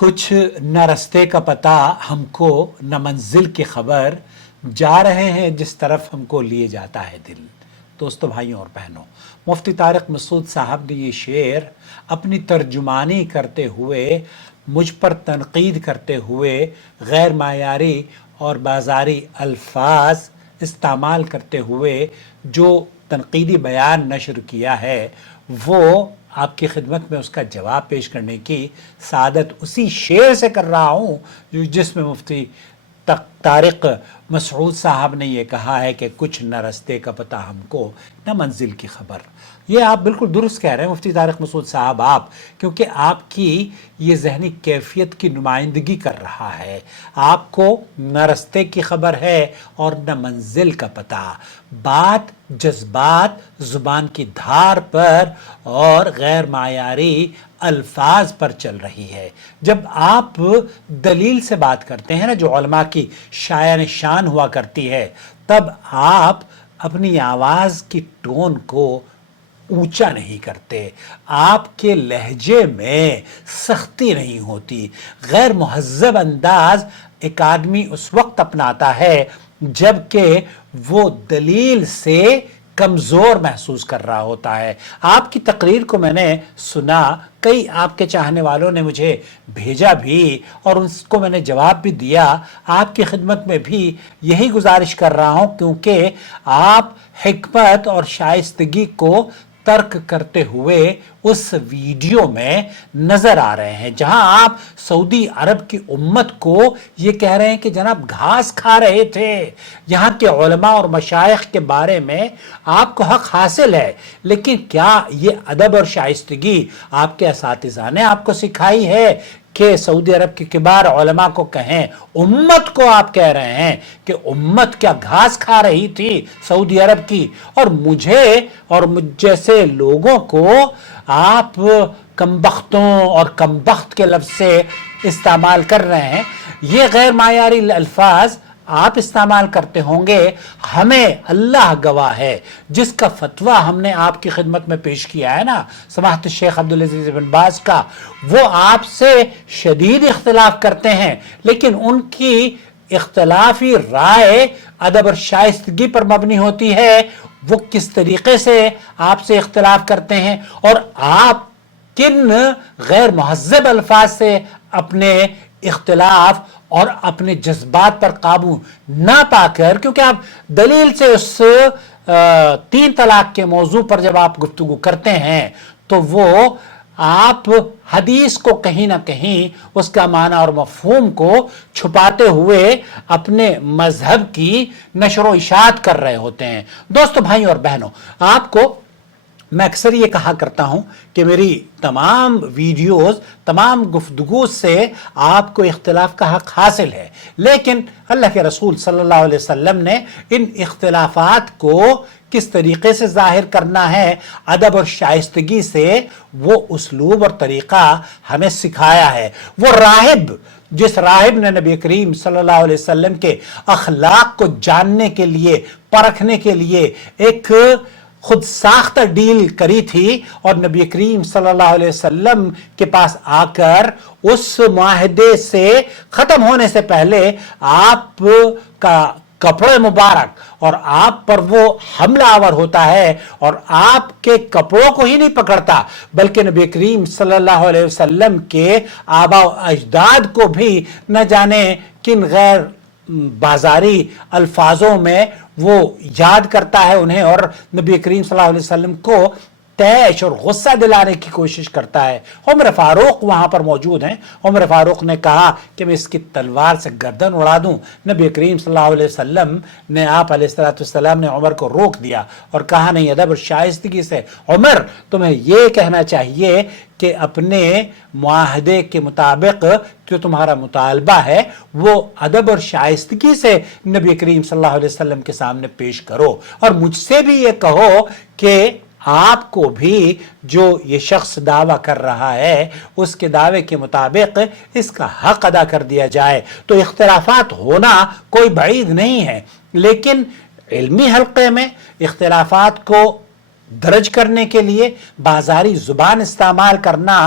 कुछ न रस्ते का पता हमको न मंजिल की खबर, जा रहे हैं जिस तरफ हमको लिए जाता है दिल। दोस्तों, भाइयों और बहनों, मुफ्ती तारिक मसूद साहब ने ये शेर अपनी तर्जुमानी करते हुए, मुझ पर तनकीद करते हुए, गैर मायारी और बाजारी अल्फाज इस्तेमाल करते हुए जो तनकीदी बयान नशर किया है, वो आपकी खिदमत में उसका जवाब पेश करने की सादत उसी शेर से कर रहा हूँ जिसमें मुफ्ती तारिक मसूद साहब ने ये कहा है कि कुछ न रस्ते का पता हमको न मंजिल की खबर। ये आप बिल्कुल दुरुस्त कह रहे हैं मुफ्ती तारिक मसूद साहब, आप, क्योंकि आपकी ये जहनी कैफियत की नुमाइंदगी कर रहा है। आपको न रस्ते की खबर है और न मंजिल का पता। बात जज्बात ज़ुबान की धार पर और गैर मायारी अल्फाज पर चल रही है। जब आप दलील से बात करते हैं ना, जो उलमा की शायान शान हुआ करती है, तब आप अपनी आवाज़ की टोन को ऊंचा नहीं करते, आपके लहजे में सख्ती नहीं होती। गैर मुहज़्ज़ब अंदाज एक आदमी उस वक्त अपनाता है जबकि वो दलील से कमज़ोर महसूस कर रहा होता है। आपकी तकरीर को मैंने सुना, कई आपके चाहने वालों ने मुझे भेजा भी और उसको मैंने जवाब भी दिया। आपकी खिदमत में भी यही गुजारिश कर रहा हूँ, क्योंकि आप हिकमत और शाइस्तगी को तर्क करते हुए उस वीडियो में नजर आ रहे हैं, जहां आप सऊदी अरब की उम्मत को ये कह रहे हैं कि जनाब घास खा रहे थे। यहाँ के उलमा और मशाइख के बारे में आपको हक हासिल है, लेकिन क्या ये अदब और शाइस्तगी आपके असातिज़ा ने आपको सिखाई है कि सऊदी अरब के किबार उलमा को कहें? उम्मत को आप कह रहे हैं कि उम्मत क्या घास खा रही थी सऊदी अरब की, और मुझे और मुझ जैसे लोगों को आप कमबख्तों और कमबख्त के लफ्ज़ से इस्तेमाल कर रहे हैं। ये गैर मायारी अल्फाज आप इस्तेमाल करते होंगे। हमें अल्लाह गवाह है, जिसका फतवा हमने आपकी खिदमत में पेश किया है ना, समाहत शेख अब्दुल अजीज बिन बाज का, वो आपसे शदीद इख्तिलाफ करते हैं, लेकिन उनकी इख्तिलाफी राय अदब और शाइस्तगी पर मबनी होती है। वो किस तरीके से आपसे इख्तिलाफ करते हैं और आप किन गैर मुहज़्ज़ब अल्फाज से अपने इख्तिलाफ और अपने जज्बात पर काबू ना पाकर, क्योंकि आप दलील से उस 3 तलाक के मौजू पर जब आप गुफ्तगू करते हैं तो वो आप हदीस को कहीं ना कहीं उसका माना और मफहूम को छुपाते हुए अपने मजहब की नशर इशात कर रहे होते हैं। दोस्तों, भाइयों और बहनों, आपको मैं अक्सर ये कहा करता हूं कि मेरी तमाम वीडियोस, तमाम गुफ्तगू से आपको इख्तिलाफ का हक हासिल है, लेकिन अल्लाह के रसूल सल्लल्लाहु अलैहि वसल्लम ने इन इख्तिलाफात को किस तरीके से जाहिर करना है, अदब और शाइस्तगी से, वो उसलूब और तरीक़ा हमें सिखाया है। वो राहिब, जिस राहिब ने नबी करीम सल्लल्लाहु अलैहि वसल्लम के अखलाक को जानने के लिए, परखने के लिए एक खुद साख्ता डील करी थी और नबी करीम सल्लल्लाहु अलैहि वसल्लम के पास आकर उस मुआहदे से ख़त्म होने से पहले आप का कपड़े मुबारक और आप पर वो हमला आवर होता है और आपके कपड़ों को ही नहीं पकड़ता, बल्कि नबी करीम सल्लल्लाहु अलैहि वसल्लम के आबा अजदाद को भी न जाने किन गैर बाजारी अल्फाजों में वो याद करता है उन्हें, और नबी करीम सल्लल्लाहु अलैहि वसल्लम को तैश और गुस्सा दिलाने की कोशिश करता है। उमर फारूक वहां पर मौजूद हैं। उमर फारूक ने कहा कि मैं इसकी तलवार से गर्दन उड़ा दूं। नबी करीम सल्लल्लाहु अलैहि वसल्लम ने, आप अलैहिस्सलाम ने उमर को रोक दिया और कहा, नहीं, अदब और शाइस्तगी से उमर, तुम्हें यह कहना चाहिए कि अपने मुआहदे के मुताबिक जो तुम्हारा मुतालबा है वो अदब और शाइस्तगी से नबी करीम सल्लल्लाहु अलैहि वसल्लम के सामने पेश करो, और मुझसे भी ये कहो कि आपको भी जो ये शख्स दावा कर रहा है उसके दावे के मुताबिक इसका हक अदा कर दिया जाए। तो इख्तिलाफात होना कोई बईद नहीं है, लेकिन इल्मी हल्के में इख्तिलाफात को दर्ज करने के लिए बाजारी जुबान इस्तेमाल करना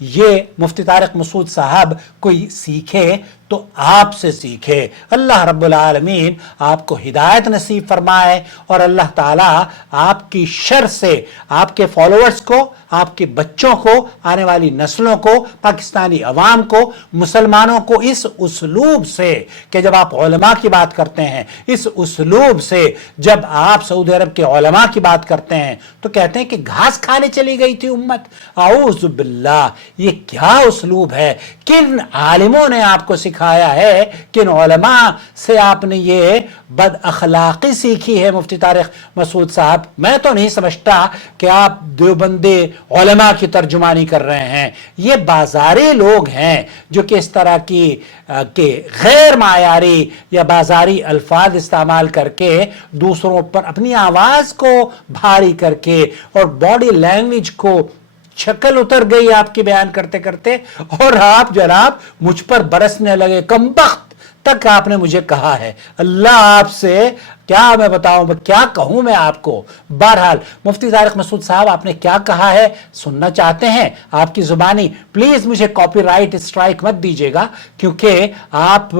یہ مفتی طارق مسعود صاحب کوئی سیکھے تو آپ سے سیکھے. اللہ رب العالمین آپ کو ہدایت نصیب فرمائے اور اللہ تعالیٰ آپ کی شر سے آپ کے فالوورز کو, آپ کے بچوں کو, آنے والی نسلوں کو, پاکستانی عوام کو, مسلمانوں کو اس اسلوب سے کہ جب آپ علماء کی بات کرتے ہیں, اس اسلوب سے جب آپ سعودی عرب کے علماء کی بات کرتے ہیں تو کہتے ہیں کہ گھاس کھانے چلی گئی تھی امت. اعوذ باللہ, یہ کیا اسلوب ہے؟ کن عالموں نے آپ کو سکھایا ہے؟ کن علماء سے آپ نے یہ بد اخلاقی سیکھی ہے؟ مفتی طارق مسعود صاحب, میں تو نہیں سمجھتا کہ آپ دیوبندی علماء کی ترجمانی کر رہے ہیں. یہ بازاری لوگ ہیں جو کہ اس طرح کی کہ غیر معیاری یا بازاری الفاظ استعمال کر کے دوسروں پر اپنی آواز کو بھاری کر کے اور باڈی لینگویج کو شکل اتر گئی آپ کی بیان کرتے کرتے, اور آپ جناب مجھ پر برسنے لگے. کمبخت تک آپ نے مجھے کہا ہے. اللہ آپ سے کیا میں بتاؤں, کیا کہوں میں آپ کو. بہرحال مفتی طارق مسعود صاحب آپ نے کیا کہا ہے سننا چاہتے ہیں آپ کی زبانی؟ پلیز مجھے کاپی رائٹ اسٹرائک مت دیجیے گا, کیونکہ آپ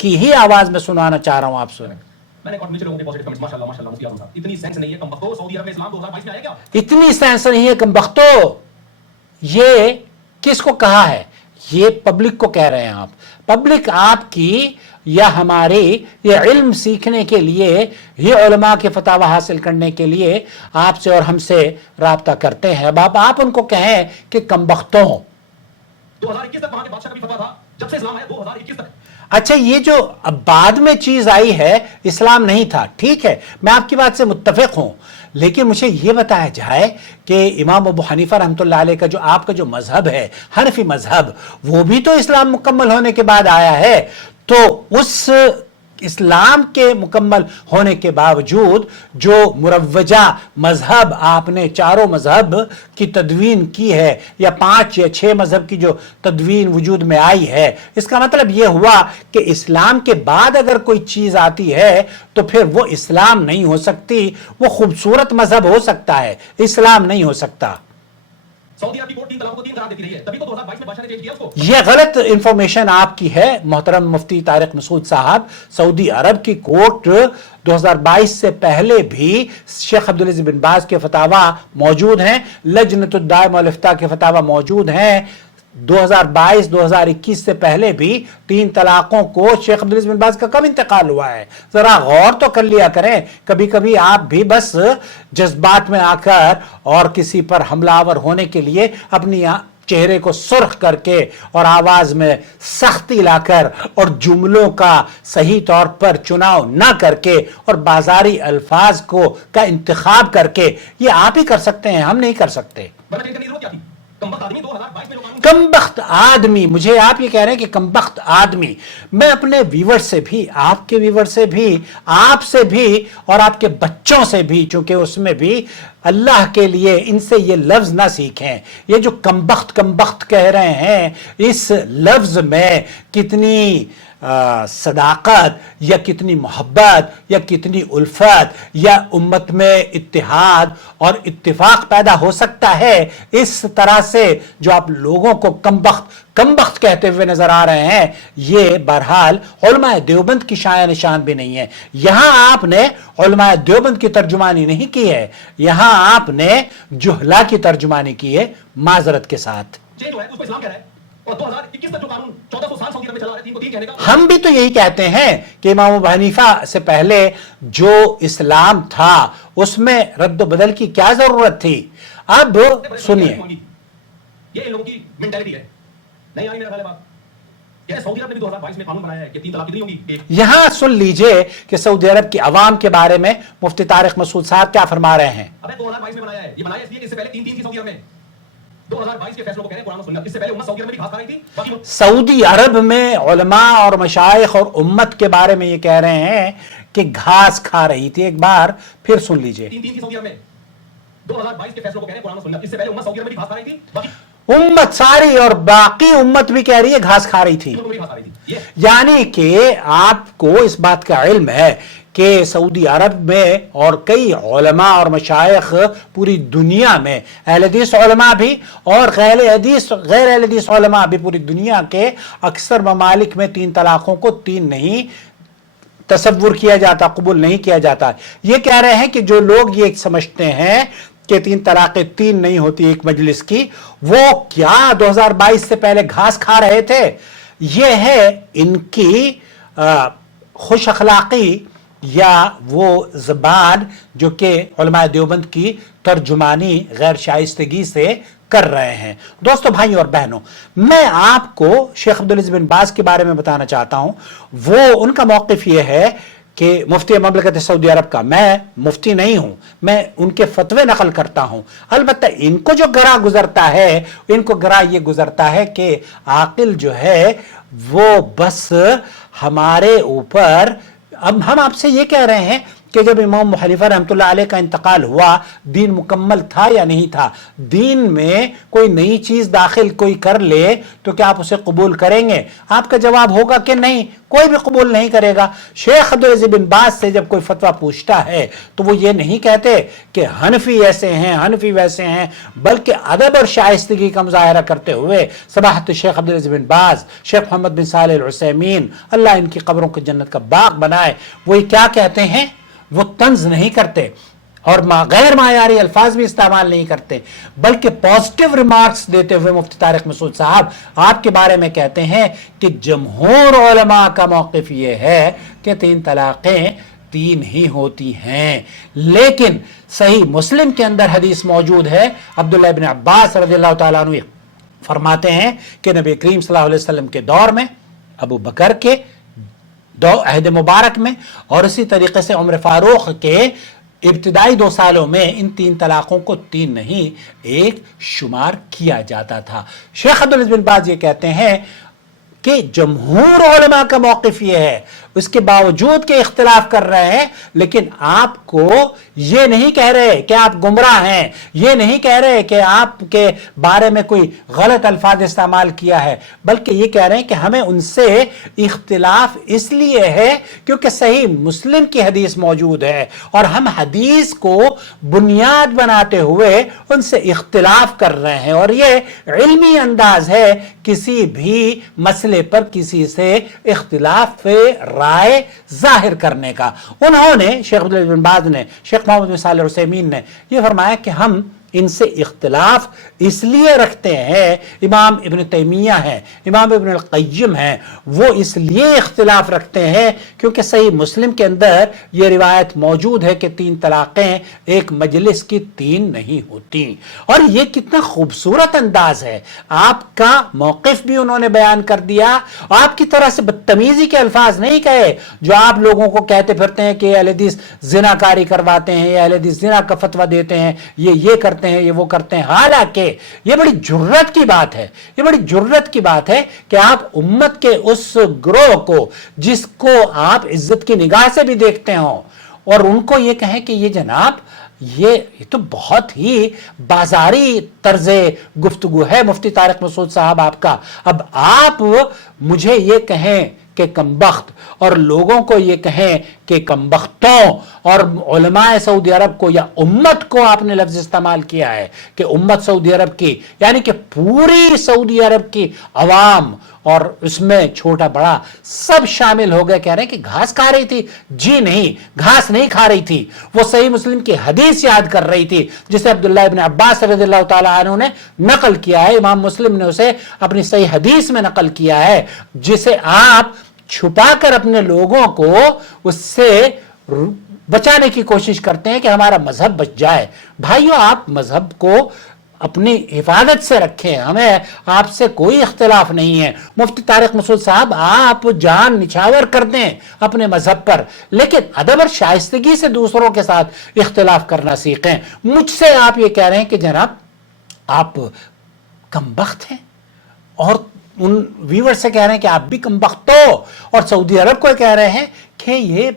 کی ہی آواز میں سنانا چاہ رہا ہوں. آپ سنیں. میں نے نیچے لوگوں کے پوزیٹیو کمنٹس ماشاءاللہ ماشاءاللہ مفتی اعظم صاحب اتنی سینس نہیں ہے کمبختو, سعودی عرب میں اسلام 2022 میں آئے گا. اتنی سینس نہیں ہے کمبختو, یہ کس کو کہا ہے؟ یہ پبلک کو کہہ رہے ہیں آپ. پبلک آپ کی یا ہماری یہ علم سیکھنے کے لیے, یہ علماء کے فتاوی حاصل کرنے کے لیے آپ سے اور ہم سے رابطہ کرتے ہیں. اب آپ ان کو کہیں کہ کمبختوں. 2021 تک وہاں کے بادشاہ کا بھی فتویٰ تھا, جب سے اسلام آیا 2021 تک. اچھا, یہ جو اب بعد میں چیز آئی ہے اسلام نہیں تھا, ٹھیک ہے, میں آپ کی بات سے متفق ہوں, لیکن مجھے یہ بتایا جائے کہ امام ابو حنیفہ رحمۃ اللہ علیہ کا جو آپ کا جو مذہب ہے, حنفی مذہب, وہ بھی تو اسلام مکمل ہونے کے بعد آیا ہے. تو اس اسلام کے مکمل ہونے کے باوجود جو مروجہ مذہب آپ نے چاروں مذہب کی تدوین کی ہے, یا 5 یا 6 مذہب کی جو تدوین وجود میں آئی ہے, اس کا مطلب یہ ہوا کہ اسلام کے بعد اگر کوئی چیز آتی ہے تو پھر وہ اسلام نہیں ہو سکتی. وہ خوبصورت مذہب ہو سکتا ہے, اسلام نہیں ہو سکتا. سعودی عرب کی کورٹ 3 طلاق کو 3 قرار دیتی رہی ہے, تبھی تو 2022 میں بادشاہ نے چینج کیا اس کو. یہ غلط انفارمیشن آپ کی ہے محترم مفتی طارق مسعود صاحب. سعودی عرب کی کورٹ 2022 سے پہلے بھی شیخ عبدالعزیز بن باز کے فتاوی موجود ہیں, لجنۃ الدائمہ والافتاء کے فتاوی موجود ہیں. 2022-2021 سے پہلے بھی 3 طلاقوں کو شیخ عبدالعزیز بن باز کا کب انتقال ہوا ہے؟ ذرا غور تو کر لیا کریں. کبھی کبھی آپ بھی بس جذبات میں آ کر اور کسی پر حملہ آور ہونے کے لیے اپنی چہرے کو سرخ کر کے اور آواز میں سختی لا کر اور جملوں کا صحیح طور پر چناؤ نہ کر کے اور بازاری الفاظ کا انتخاب کر کے, یہ آپ ہی کر سکتے ہیں, ہم نہیں کر سکتے. کمبخت آدمی, مجھے آپ یہ کہہ رہے ہیں کہ کمبخت آدمی. میں اپنے ویور سے بھی, آپ کے ویور سے بھی, آپ سے بھی اور آپ کے بچوں سے بھی, چونکہ اس میں بھی اللہ کے لیے ان سے یہ لفظ نہ سیکھیں. یہ جو کمبخت کمبخت کہہ رہے ہیں, اس لفظ میں کتنی صداقت یا کتنی محبت یا کتنی الفت یا امت میں اتحاد اور اتفاق پیدا ہو سکتا ہے. اس طرح سے جو آپ لوگوں کو کمبخت کمبخت کہتے ہوئے نظر آ رہے ہیں, یہ بہرحال علماء دیوبند کی شایع نشان بھی نہیں ہے. یہاں آپ نے علماء دیوبند کی ترجمانی نہیں کی ہے, یہاں آپ نے جہلا کی ترجمانی کی ہے, معذرت کے ساتھ. ہم بھی تو یہی کہتے ہیں کہ امام ابو حنیفہ سے پہلے جو اسلام تھا اس میں رد و بدل کی کیا ضرورت تھی. اب سنیے, یہ لوگوں کی مینٹیلٹی ہے, نہیں آئی میرا بات. سعودی عرب نے بھی 2022 میں قانون بنایا ہے کہ 3 طلاق کتنی ہوگی. یہاں سن لیجئے کہ سعودی عرب کی عوام کے بارے میں مفتی طارق مسعود صاحب کیا فرما رہے ہیں. ابے 2022 میں بنایا ہے, یہ بنایا اس لیے کہ اس سے پہلے 3 تھی سعودی عرب میں. 2022 کے فیصلوں کو کہہ رہے ہیں قرآن و سنت, اس سے پہلے امت سعودی عرب میں بھی گھاس کھا رہی تھی. سعودی عرب میں علماء اور مشائخ اور امت کے بارے میں یہ کہہ رہے ہیں کہ گھاس کھا رہی تھی. ایک بار پھر سن لیجئے. 3 تھی سعودی عرب میں. 2022 کے فیصلوں کو کہہ رہے ہیں قرآن و سنت, اس سے پہلے امت سعودی عرب میں بھی گھاس کھا رہی تھی. امت ساری اور باقی امت بھی کہہ رہی ہے گھاس کھا رہی تھی. یعنی کہ آپ کو اس بات کا علم ہے कि सऊदी अरब में और कई उलमा और मशाइख पूरी दुनिया में, अहले हदीस उलमा भी और गैर अहले हदीस उलमा भी पूरी दुनिया के अक्सर ममालिक में 3 तलाकों को 3 नहीं तसव्वुर किया जाता, कबूल नहीं किया जाता। ये कह रहे हैं कि जो लोग ये समझते हैं कि 3 तलाक़ें 3 नहीं होती एक मजलिस की, वो क्या 2022 से पहले घास खा रहे थे? ये है इनकी खुश अखलाक़ी या वो ज़बान जो कि उलमा देवबंद की तर्जुमानी गैर शाइस्तगी से कर रहे हैं। दोस्तों, भाइयों और बहनों, मैं आपको शेख अब्दुल अज़ीज़ बिन बाज़ के बारे में बताना चाहता हूं। वो उनका मौक़िफ़ ये है कि मुफ्ती ममलकत सऊदी अरब का, मैं मुफ्ती नहीं हूं, मैं उनके फतवे नकल करता हूं। अलबत्ता इनको जो गरा गुजरता है, इनको गरा ये गुजरता है कि आकिल जो है वो बस हमारे ऊपर, अब हम आपसे ये कह रहे हैं कि जब इमाम अबू हनीफा रहमतुल्लाह अलैह का इंतकाल हुआ, दीन मुकम्मल था या नहीं था? दीन में कोई नई चीज दाखिल कोई कर ले तो क्या आप उसे कबूल करेंगे? आपका जवाब होगा कि नहीं, कोई भी कबूल नहीं करेगा। शेख अब्दुल अज़ीज़ बिन बाज़ से जब कोई फतवा पूछता है तो वो ये नहीं कहते कि हनफी ऐसे हैं, हनफी वैसे हैं, बल्कि अदब और शाइस्तगी का मुजाहरा करते हुए सबाहत शेख अब्दुल अज़ीज़ बिन बाज़, शेख मोहम्मद बिन सालेह अल उसैमीन, अल्लाह इनकी कब्रों को जन्नत का बाग बनाए, वो क्या कहते हैं? वो तंज नहीं करते और गैर मायारी अल्फाज भी इस्तेमाल नहीं करते, बल्कि पॉजिटिव रिमार्क्स देते हुए मुफ्ती तारिक मसूद साहब आपके बारे में कहते हैं कि जमहूर उलमा का मौक़िफ़ ये है कि 3 तलाक़ें 3 ही होती हैं। लेकिन सही मुस्लिम के अंदर हदीस मौजूद है, अब्दुल्ला इब्न अब्बास रज़ियल्लाहु ताला अन्हु फरमाते हैं कि नबी करीम सल्लल्लाहु अलैहि वसल्लम के दौर में, अबू बकर के अहद मुबारक में और इसी तरीके से उम्र फारूक के इब्तिदाई 2 सालों में इन 3 तलाकों को 3 नहीं 1 शुमार किया जाता था। शेख अब्दुल अज़ीज़ बिन बाज़ ये कहते हैं कि जमहूर उलमा का मौक़िफ़ ये है, उसके बावजूद के इख्तिलाफ कर रहे हैं, लेकिन आपको ये नहीं कह रहे कि आप गुमराह हैं, ये नहीं कह रहे कि आपके बारे में कोई गलत अल्फाज इस्तेमाल किया है, बल्कि ये कह रहे हैं कि हमें उनसे इख्तिलाफ इसलिए है क्योंकि सही मुस्लिम की हदीस मौजूद है और हम हदीस को बुनियाद बनाते हुए उनसे इख्तिलाफ कर रहे हैं। और ये इल्मी अंदाज है किसी भी मसले पर किसी से इख्तिलाफ राय जाहिर करने का। उन्होंने, शेख अब्दुल अज़ीज़ बिन बाज़ ने, शेख मोहम्मद बिन सालेह अल उसैमीन ने यह फरमाया कि हम इनसे इख्तिलाफ इसलिए रखते हैं, इमाम इब्न तैमिया है, इमाम इब्न क़य्यिम है, वो इसलिए इख्तिलाफ रखते हैं क्योंकि सही मुस्लिम के अंदर ये रिवायत मौजूद है कि 3 तलाक़ें एक मजलिस की 3 नहीं होती। और ये कितना खूबसूरत अंदाज है, आपका मौक़िफ़ भी उन्होंने बयान कर दिया, आपकी तरह से बदतमीजी के अल्फाज नहीं कहे जो आप लोगों को कहते फिरते हैं कि अहले हदीस ज़िनाकारी करवाते हैं, या अहले हदीस ज़िना का फतवा देते हैं, ये करते हैं, ये वो करते हैं। हालांकि ये बड़ी जुर्रत की बात है, ये बड़ी जुर्रत की बात है कि आप उम्मत के उस ग्रोह को जिसको आप इज्जत की निगाह से भी देखते हो और उनको ये कहें कि ये जनाब ये तो बहुत ही बाजारी तर्जे गुफ्तगू है मुफ्ती तारिक मसूद साहब आपका। अब आप मुझे ये कहें कि कमबख्त और लोगों को ये कहें कि कमबख्तों और उलमाए सऊदी अरब को या उम्मत को आपने लफ्ज इस्तेमाल किया है कि उम्मत सऊदी अरब की, यानी कि पूरी सऊदी अरब की अवाम और उसमें छोटा बड़ा सब शामिल हो गए, कह रहे हैं कि घास खा रही थी। जी नहीं, घास नहीं खा रही थी, वो सही मुस्लिम की हदीस याद कर रही थी जिसे अब्दुल्ला इब्न अब्बास रज़ियल्लाहु ताला अन्हु ने नकल किया है। इमाम मुस्लिम ने उसे अपनी सही हदीस में नकल किया है, जिसे आप छुपाकर अपने लोगों को उससे बचाने की कोशिश करते हैं कि हमारा मजहब बच जाए। भाइयों, आप मजहब को अपनी हिफाजत से रखें, हमें आपसे कोई इख्तिलाफ नहीं है। मुफ्ती तारिक मसूद साहब, आप जान निछावर कर दें अपने मजहब पर, लेकिन अदब और शाइस्तगी से दूसरों के साथ इख्तिलाफ करना सीखें। मुझसे आप ये कह रहे हैं कि जनाब आप कमबख्त हैं, और उन व्यूअर से कह रहे हैं कि आप भी कमबख्त हो, और सऊदी अरब को कह रहे हैं कि ये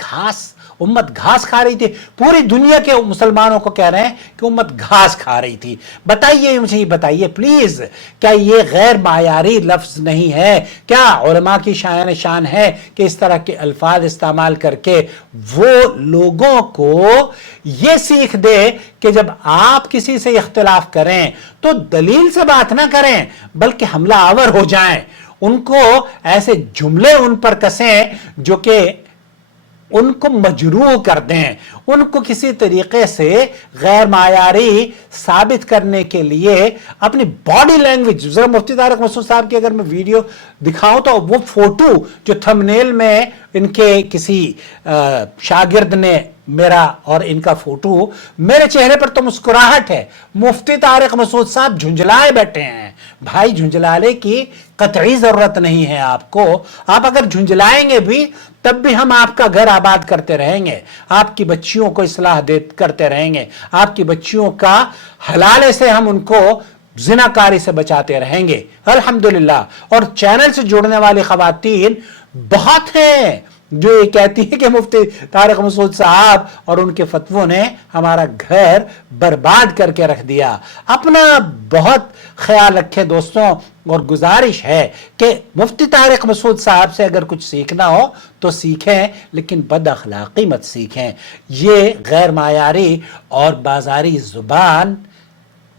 घास उम्मत घास खा रही थी, पूरी दुनिया के मुसलमानों को कह रहे हैं कि उम्मत घास खा रही थी। बताइए मुझे, ये बताइए प्लीज, क्या ये गैर मायारी लफ्ज नहीं है? क्या उलमा की शान शान है कि इस तरह के अल्फाज इस्तेमाल करके वो लोगों को ये सीख दे कि जब आप किसी से इख्तिलाफ करें तो दलील से बात ना करें बल्कि हमला आवर हो जाएं, उनको ऐसे जुमले उन पर कसें जो कि उनको मजरूह कर दें, उनको किसी तरीके से गैर मायारी साबित करने के लिए अपनी बॉडी लैंग्वेज। जरा मुफ्ती तारिक मसूद साहब की अगर मैं वीडियो दिखाऊं तो वो फोटो जो थंबनेल में इनके किसी शागिर्द ने मेरा और इनका फोटो, मेरे चेहरे पर तो मुस्कुराहट है। मुफ्ती तारिक मसूद साहब झुंझलाए बैठे हैं। भाई झुंझलाने की कतई जरूरत नहीं है आपको। आप अगर झुंझलाएंगे भी तब भी हम आपका घर आबाद करते रहेंगे, आपकी बच्चियों को इस्लाह करते रहेंगे, आपकी बच्चियों का हलाले से हम उनको जिनाकारी से बचाते रहेंगे अल्हम्दुलिल्लाह। और चैनल से जुड़ने वाली खवातीन बहुत हैं जो ये कहती है कि मुफ्ती तारिक मसूद साहब और उनके फतवों ने हमारा घर बर्बाद करके रख दिया। अपना बहुत ख्याल रखें दोस्तों, और गुजारिश है कि मुफ्ती तारिक मसूद साहब से अगर कुछ सीखना हो तो सीखें, लेकिन बद अखलाकी मत सीखें। ये गैर मायारी और बाजारी जुबान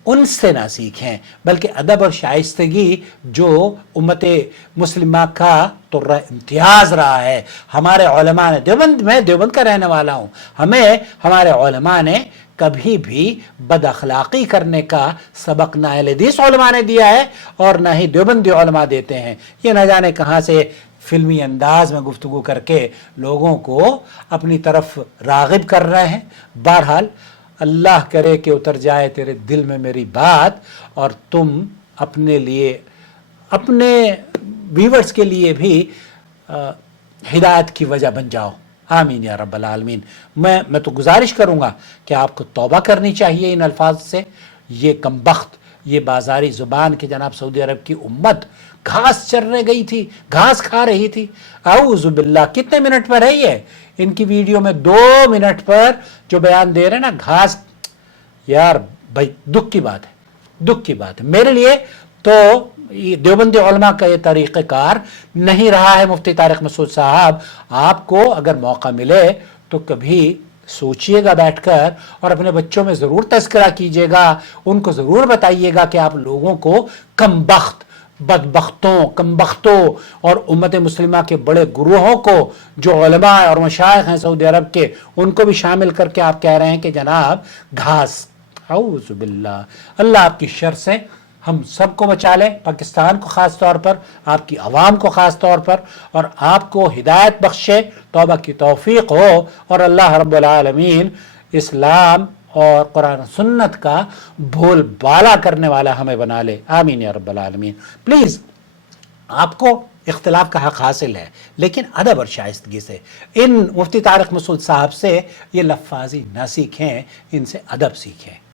उनसे ना सीखें, बल्कि अदब और शाइस्तगी जो उम्मत मुस्लिमा का तो इम्तियाज रहा है। हमारे उलमा ने, मैं देवबंद का रहने वाला हूँ, हमें हमारे उलमा ने कभी भी बद अखलाकी करने का सबक ना अहले हदीस उलमा ने दिया है और ना ही देवबंदी उलमा देते हैं। ये न जाने कहाँ से फिल्मी अंदाज में गुफ्तगू करके लोगों को अपनी तरफ रागिब कर रहे हैं। बहरहाल अल्लाह करे कि उतर जाए तेरे दिल में मेरी बात और तुम अपने लिए, अपने व्यूअर्स के लिए भी हिदायत की वजह बन जाओ। आमीन या रब्बल आलमीन। मैं तो गुजारिश करूंगा कि आपको तौबा करनी चाहिए इन अल्फाज से। ये कमबख्त, ये बाजारी जुबान की जनाब सऊदी अरब की उम्मत घास चरने गई थी, घास खा रही थी। आऊज़ु बिल्लाह। कितने मिनट पर है ये? इनकी वीडियो में 2 मिनट पर जो बयान दे रहे हैं ना, घास। यार भाई दुख की बात है, दुख की बात है। मेरे लिए तो देवबंदी उलमा का ये तरीक़ेकार नहीं रहा है। मुफ्ती तारिक मसूद साहब, आपको अगर मौका मिले तो कभी सोचिएगा बैठकर और अपने बच्चों में ज़रूर तज़किरा कीजिएगा, उनको ज़रूर बताइएगा कि आप लोगों को कमबख्त, बदबख्तों, कमबख्तों और उम्मत मुस्लिमा के बड़े गुरूहों को जो उलमा और मशाइख हैं सऊदी अरब के, उनको भी शामिल करके आप कह रहे हैं कि जनाब घास। औज़ु बिल्लाह। अल्लाह आपकी शर से हम सबको बचा ले, पाकिस्तान को ख़ास तौर पर, आपकी आवाम को ख़ास तौर पर, और आपको हिदायत बख्शे, तौबा की तौफीक हो और अल्लाह रब्बुल आलमीन इस्लाम और कुरान सुन्नत का बोलबाला करने वाला हमें बना ले। आमीन या रब्बल आलमीन। प्लीज़, आपको इख्तिलाफ का हक हासिल है, लेकिन अदब और शाइस्तगी से। इन मुफ्ती तारिक मसूद साहब से ये लफ्ज़ी ना सीखें, इनसे अदब सीखें।